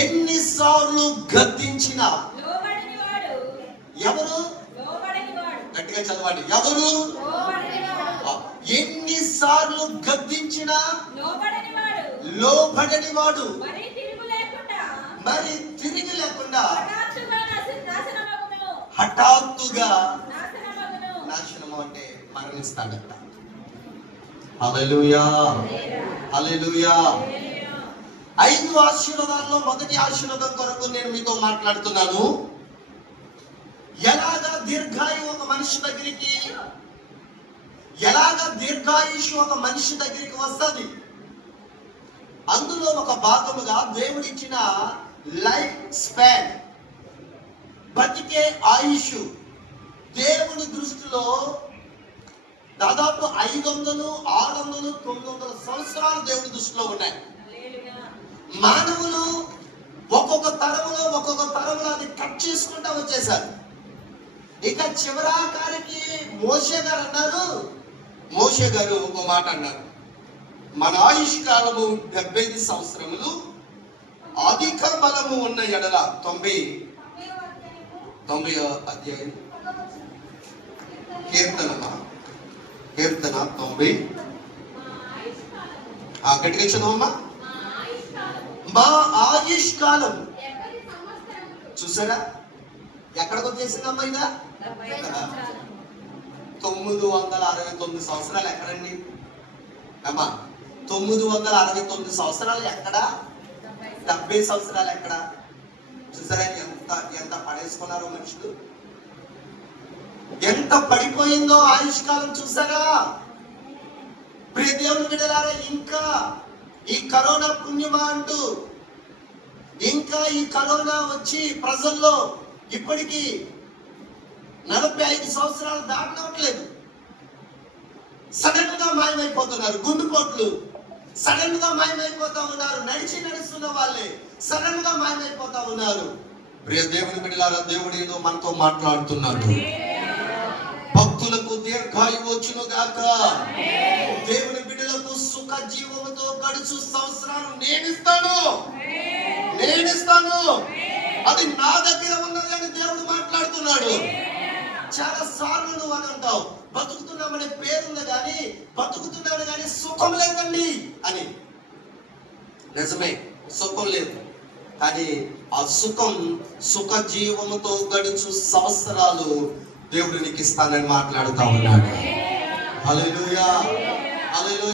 ఎన్నిసార్లు గద్దించిన ఎవరు? గట్టిగా చదవండి. ఎవరు? ఎన్నిసార్లు గద్దించిన లోబడని వాడు మరి తిరిగి లేకుండా హఠాత్తుగా నాశనము అంటే మరణిస్తాడట. హల్లెలూయా, హల్లెలూయా. 5 ఆశీర్వాదాల్లో మొదటి ఆశీర్వాదం కొరకు నేను మీతో మాట్లాడుతున్నాను. ఎలాగా దీర్ఘాయువు ఒక మనిషి దగ్గరికి, ఎలాగా దీర్ఘాయుష్ ఒక మనిషి దగ్గరికి వస్తుంది. అందులో ఒక భాగముగా దేవుడిచ్చిన లైఫ్ స్పాన్, బతికే ఆయుష్ దేవుని దృష్టిలో దాదాపు 500, 600, 900 సంవత్సరాలు దేవుని దృష్టిలో ఉన్నాయి. మానవులు ఒక్కొక్క తరములో అది కట్ చేసుకుంటా వచ్చేసారు. ఇక చివరాకారికి మోషే గారు అన్నారు, మోషే గారు ఒక మాట అన్నారు, మన ఆయుష్ కాలము 75 సంవత్సరములు, అధిక బలము ఉన్న ఎడల 90వ అధ్యాయం కీర్తన 90. గట్టిగా చదవమ్మా. మా ఆయుష్ కాలం చూసారా ఎక్కడికి వచ్చేసిందమ్మా? ఇదా 969 సంవత్సరాలు ఎక్కడండి అమ్మా? 969 సంవత్సరాలు ఎక్కడ? 70 సంవత్సరాలు ఎక్కడ? చూసారా ఎంత పడేసుకున్నారో మనుషులు, ఎంత పడిపోయిందో ఆయుష్ కాలం. చూసారా ప్రియ దేవుని బిడ్డలారా, ఇంకా ఈ కరోనా పుణ్యమా అంటూ ఇంకా ఈ కరోనా వచ్చి ప్రజల్లో ఇప్పటికీ 45 సంవత్సరాలు దాటనట్లేదు. సడన్ గా మాయమైపోతున్నారు. గుండెపోట్లు సడన్ గా మాయమైపోతా ఉన్నారు. నడుస్తున్న వాళ్ళే సడన్ గా మాయమైపోతా ఉన్నారు. ప్రియ దేవుని బిడ్డలారా, దేవుడు ఏదో మనతో మాట్లాడుతున్నాడు. భక్తులకు దీర్ఘాయువు వచ్చును గాక. దేవుని బిడ్డలకు సుఖ జీవముతో గడుచు సంవత్సరాలు నేనిస్తాను. అది నా దగ్గర ఉన్నది అని దేవుడు మాట్లాడుతున్నాడు. చాలా సార్లు నువ్వు అని అంటావు, బతుకుతున్నామనే పేరుంది కానీ బతుకుతున్నాను కానీ సుఖం లేదండి అని. నిజమే, సుఖం లేదు. కానీ ఆ సుఖ జీవముతో గడుచు సంవత్సరాలు దేవుడు నీకు ఇస్తానని మాట్లాడుతా ఉన్నాడు. హల్లెలూయా, హల్లెలూయా.